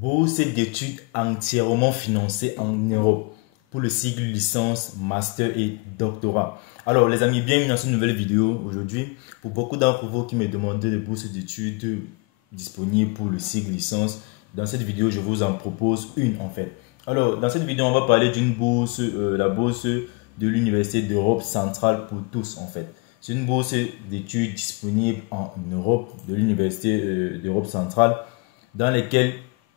Bourse d'études entièrement financée en Europe pour le cycle licence, master et doctorat. Alors les amis, bienvenue dans cette nouvelle vidéo aujourd'hui. Pour beaucoup d'entre vous qui me demandaient des bourses d'études disponibles pour le cycle licence, dans cette vidéo je vous en propose une en fait. Alors dans cette vidéo on va parler d'une bourse, la bourse de l'Université d'Europe centrale pour tous en fait. C'est une bourse d'études disponible en Europe de l'Université d'Europe centrale dans lesquelles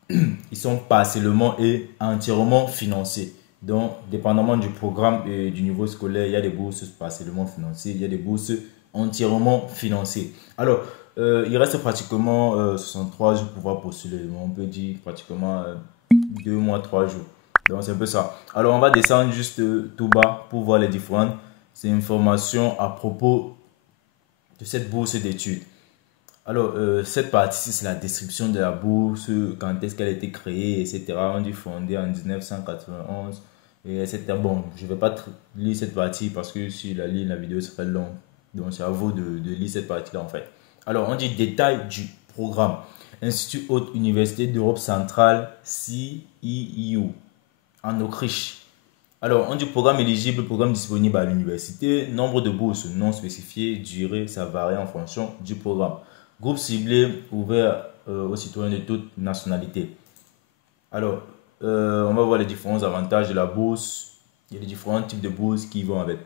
ils sont partiellement et entièrement financés. Donc, dépendamment du programme et du niveau scolaire, il y a des bourses partiellement financées, il y a des bourses entièrement financées. Alors, il reste pratiquement 63 jours pour pouvoir postuler. On peut dire pratiquement 2 mois, 3 jours. Donc, c'est un peu ça. Alors, on va descendre juste tout bas pour voir les différentes informations à propos de cette bourse d'études. Alors, cette partie-ci, c'est la description de la bourse, quand est-ce qu'elle a été créée, etc. On dit fondée en 1991, et etc. Bon, je ne vais pas lire cette partie parce que si je la lis, la vidéo serait longue. Donc, c'est à vous de lire cette partie-là, en fait. Alors, on dit détail du programme. Institut Haute Université d'Europe centrale, CEU, en Autriche. Alors, on dit programme éligible, programme disponible à l'université, nombre de bourses non spécifiées, durée, ça varie en fonction du programme. Groupe ciblé ouvert aux citoyens de toute nationalité. Alors, on va voir les différents avantages de la bourse. Il y a les différents types de bourses qui vont avec.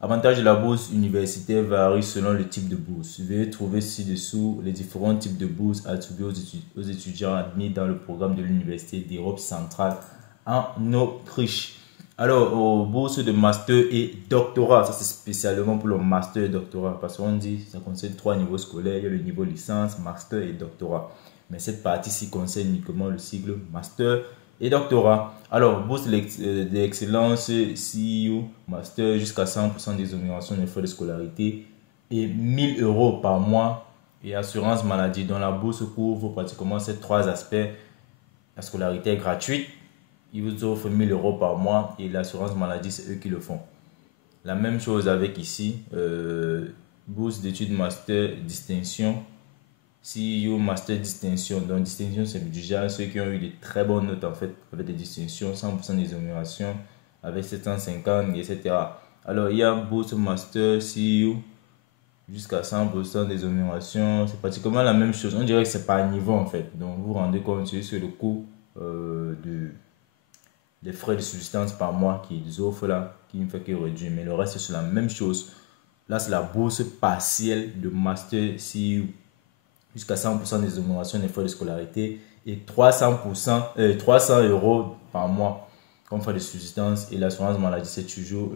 Avantages de la bourse universitaire varient selon le type de bourse. Veuillez trouver ci-dessous les différents types de bourses attribuées aux étudiants admis dans le programme de l'Université d'Europe centrale en Autriche. Alors, aux bourses de master et doctorat, ça c'est spécialement pour le master et doctorat, parce qu'on dit que ça concerne 3 niveaux scolaires, il y a le niveau licence, master et doctorat. Mais cette partie-ci concerne uniquement le cycle master et doctorat. Alors, bourse d'excellence, CEU, master jusqu'à 100% d'exonération des frais de scolarité et 1000 euros par mois et assurance maladie. Dans la bourse couvre pratiquement ces 3 aspects. La scolarité est gratuite. Ils vous offrent 1000 euros par mois et l'assurance maladie, c'est eux qui le font. La même chose avec ici, bourse d'études master distinction, CEU master distinction. Donc distinction, c'est du genre ceux qui ont eu des très bonnes notes en fait, avec des distinctions, 100% d'exonération, avec 750, etc. Alors il y a bourse master CEU jusqu'à 100% d'exonération, c'est pratiquement la même chose. On dirait que c'est par niveau en fait. Donc vous vous rendez compte sur le coût des frais de subsistance par mois qu'ils offrent là, qui ne fait que réduire. Mais le reste, c'est la même chose. Là, c'est la bourse partielle de Master CEU. Jusqu'à 100% des exonérations des frais de scolarité et 300 euros par mois comme frais de subsistance. Et l'assurance maladie, c'est toujours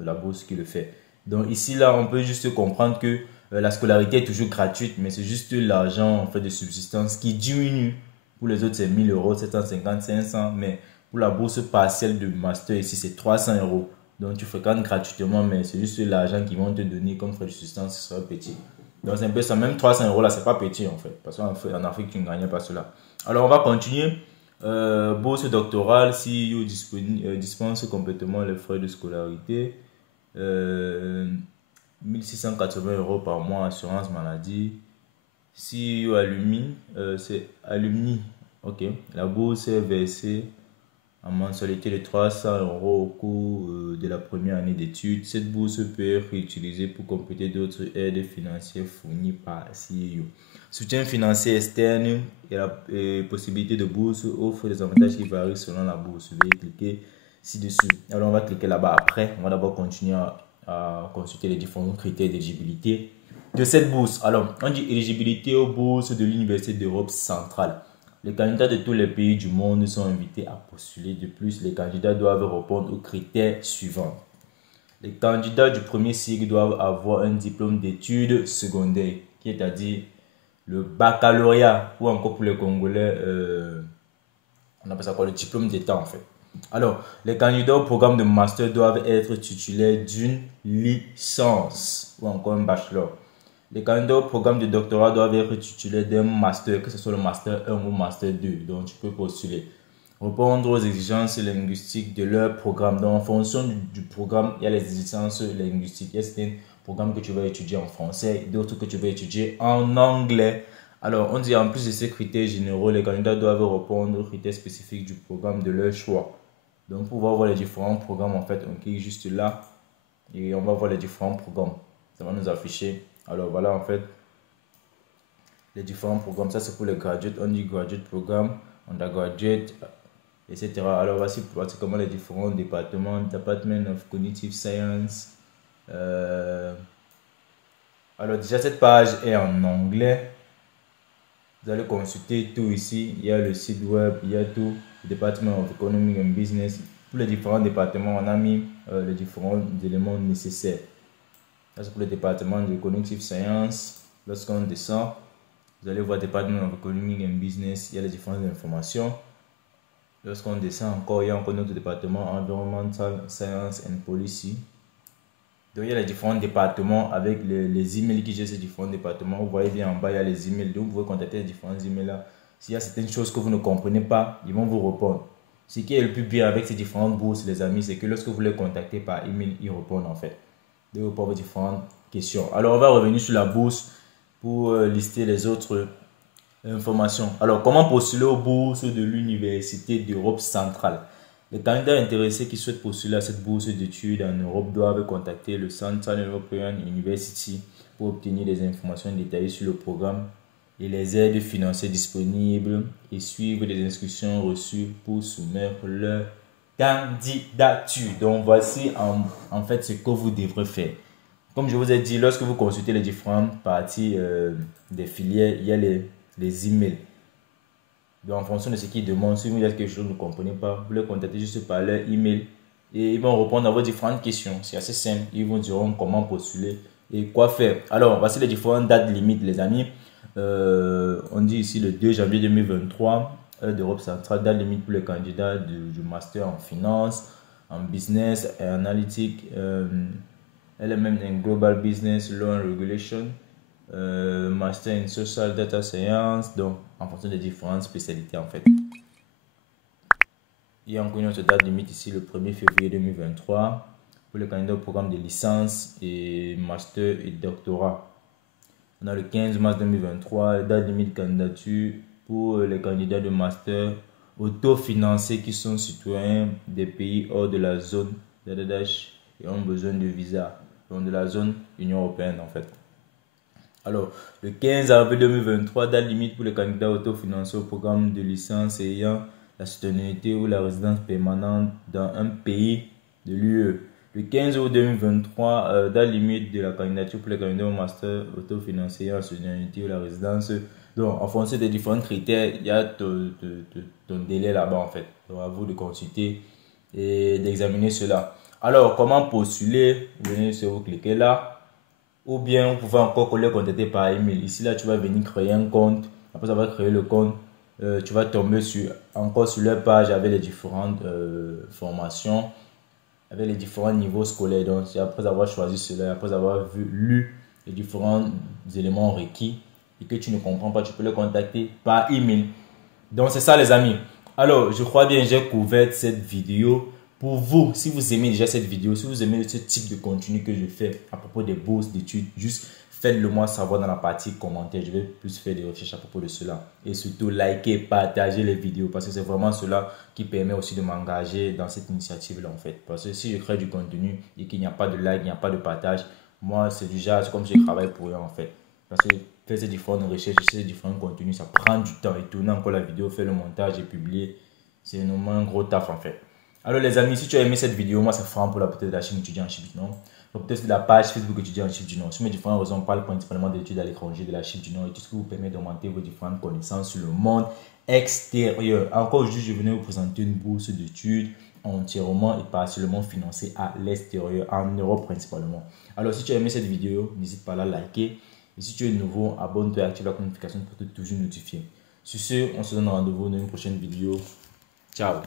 la bourse qui le fait. Donc ici, là, on peut juste comprendre que la scolarité est toujours gratuite, mais c'est juste l'argent en fait de subsistance qui diminue. Pour les autres, c'est 1000 euros, 750, 500, mais pour la bourse partielle de master ici, c'est 300 euros. Donc tu fréquentes gratuitement, mais c'est juste l'argent qu'ils vont te donner comme frais de subsistance, ce sera petit. Donc c'est un peu ça, même 300 euros là, c'est pas petit en fait, parce qu'en Afrique, tu ne gagnais pas cela. Alors on va continuer. Bourse doctorale, CEU dispense complètement les frais de scolarité. 1680 euros par mois, assurance maladie. CEU alumni, c'est alumni. Ok, la bourse est versée en mensualité de 300 euros au cours de la première année d'études. Cette bourse peut être utilisée pour compléter d'autres aides financières fournies par CEU. Soutien financier externe et la possibilité de bourse offre des avantages qui varient selon la bourse. Veuillez cliquer ci-dessus. Alors on va cliquer là-bas après. On va d'abord continuer à consulter les différents critères d'éligibilité de cette bourse. Alors on dit éligibilité aux bourses de l'Université d'Europe centrale. Les candidats de tous les pays du monde sont invités à postuler. De plus, les candidats doivent répondre aux critères suivants. Les candidats du premier cycle doivent avoir un diplôme d'études secondaires, qui est à dire le baccalauréat, ou encore pour les Congolais, on appelle ça quoi, le diplôme d'État en fait. Alors, les candidats au programme de master doivent être titulaires d'une licence ou encore un bachelor. Les candidats au programme de doctorat doivent être titulaires d'un master, que ce soit le master 1 ou master 2, donc tu peux postuler. Répondre aux exigences linguistiques de leur programme. Donc, en fonction du programme, il y a les exigences linguistiques. Il y a certains programmes que tu vas étudier en français, d'autres que tu vas étudier en anglais. Alors, on dit en plus de ces critères généraux, les candidats doivent répondre aux critères spécifiques du programme de leur choix. Donc, pour pouvoir voir les différents programmes, en fait, on clique juste là et on va voir les différents programmes. Ça va nous afficher. Alors, voilà, en fait, les différents programmes. Ça, c'est pour les graduates. On dit graduate programme, undergraduate, etc. Alors, voici pratiquement les différents départements. Department of Cognitive Science. Alors, déjà, cette page est en anglais. Vous allez consulter tout ici. Il y a le site web, il y a tout. Le Department of Economic and Business. Pour les différents départements, on a mis les différents éléments nécessaires. Ça, c'est pour le département de Cognitive Science. Lorsqu'on descend, vous allez voir Department of Economic and Business. Il y a les différentes informations. Lorsqu'on descend encore, il y a encore notre département Environmental Science and Policy. Donc, il y a les différents départements avec les emails qui gèrent ces différents départements. Vous voyez bien en bas, il y a les emails. Donc, vous pouvez contacter les différents emails là. S'il y a certaines choses que vous ne comprenez pas, ils vont vous répondre. Ce qui est le plus bien avec ces différentes bourses, les amis, c'est que lorsque vous les contactez par email, ils répondent en fait. Ils répondent à vos différentes questions. Alors, on va revenir sur la bourse pour lister les autres informations. Alors, comment postuler aux bourses de l'Université d'Europe centrale? Les candidats intéressés qui souhaitent postuler à cette bourse d'études en Europe doivent contacter le Central European University pour obtenir des informations détaillées sur le programme et les aides financières disponibles et suivre les inscriptions reçues pour soumettre leur candidature. Donc, voici en fait ce que vous devrez faire. Comme je vous ai dit, lorsque vous consultez les différentes parties des filières, il y a les emails. Donc, en fonction de ce qu'ils demandent, si vous avez quelque chose que vous ne comprenez pas, vous les contactez juste par leur email et ils vont répondre à vos différentes questions. C'est assez simple. Ils vous diront comment postuler et quoi faire. Alors, voici les différentes dates limites, les amis. On dit ici le 2 janvier 2023, d'Europe centrale, date limite pour les candidats du master en finance, en business et analytique, LMM in Global Business Law and Regulation. Master in Social Data Science, donc en fonction des différentes spécialités en fait. Il y a encore une autre date limite ici, le 1er février 2023 pour les candidats au programme de licence et master et doctorat. On a le 15 mars 2023, date limite candidature pour les candidats de master autofinancés qui sont citoyens des pays hors de la zone d'ADH et ont besoin de visa, donc de la zone Union Européenne en fait. Alors, le 15 avril 2023, date limite pour les candidats autofinancés au programme de licence ayant la citoyenneté ou la résidence permanente dans un pays de l'UE. Le 15 août 2023, date limite de la candidature pour les candidats au master autofinancé ayant la citoyenneté ou la résidence. Donc, en fonction des différents critères, il y a ton délai là-bas en fait. Donc, à vous de consulter et d'examiner cela. Alors, comment postuler? Vous venez sur vous cliquez là. Ou bien vous pouvez encore les contacter par email. Ici, là, tu vas venir créer un compte. Après avoir créé le compte, tu vas tomber encore sur leur page avec les différentes formations, avec les différents niveaux scolaires. Donc, après avoir choisi cela, après avoir lu les différents éléments requis et que tu ne comprends pas, tu peux les contacter par email. Donc, c'est ça, les amis. Alors, je crois bien j'ai couvert cette vidéo. Pour vous, si vous aimez déjà cette vidéo, si vous aimez ce type de contenu que je fais à propos des bourses d'études, juste faites-le moi savoir dans la partie commentaires. Je vais plus faire des recherches à propos de cela. Et surtout, likez, partagez les vidéos parce que c'est vraiment cela qui permet aussi de m'engager dans cette initiative-là en fait. Parce que si je crée du contenu et qu'il n'y a pas de like, il n'y a pas de partage, moi c'est déjà comme si je travaille pour rien en fait. Parce que faire ces différentes recherches, ces différents contenus, ça prend du temps. Et tourner encore la vidéo, faire le montage et publier, c'est normalement un gros taf en fait. Alors les amis, si tu as aimé cette vidéo, moi c'est Franck pour la peut-être de la chaîne étudiant en Chypre du Nord. Peut-être de la page Facebook étudiant en Chypre du Nord. Sur mes différentes raisons, on parle principalement d'études à l'étranger, de la Chypre du Nord et tout ce qui vous permet d'augmenter vos différentes connaissances sur le monde extérieur. Encore aujourd'hui, je venais vous présenter une bourse d'études entièrement et partiellement financée à l'extérieur, en Europe principalement. Alors si tu as aimé cette vidéo, n'hésite pas à la liker. Et si tu es nouveau, abonne-toi et active la notification pour te toujours notifier. Sur ce, on se donne rendez-vous dans une prochaine vidéo. Ciao.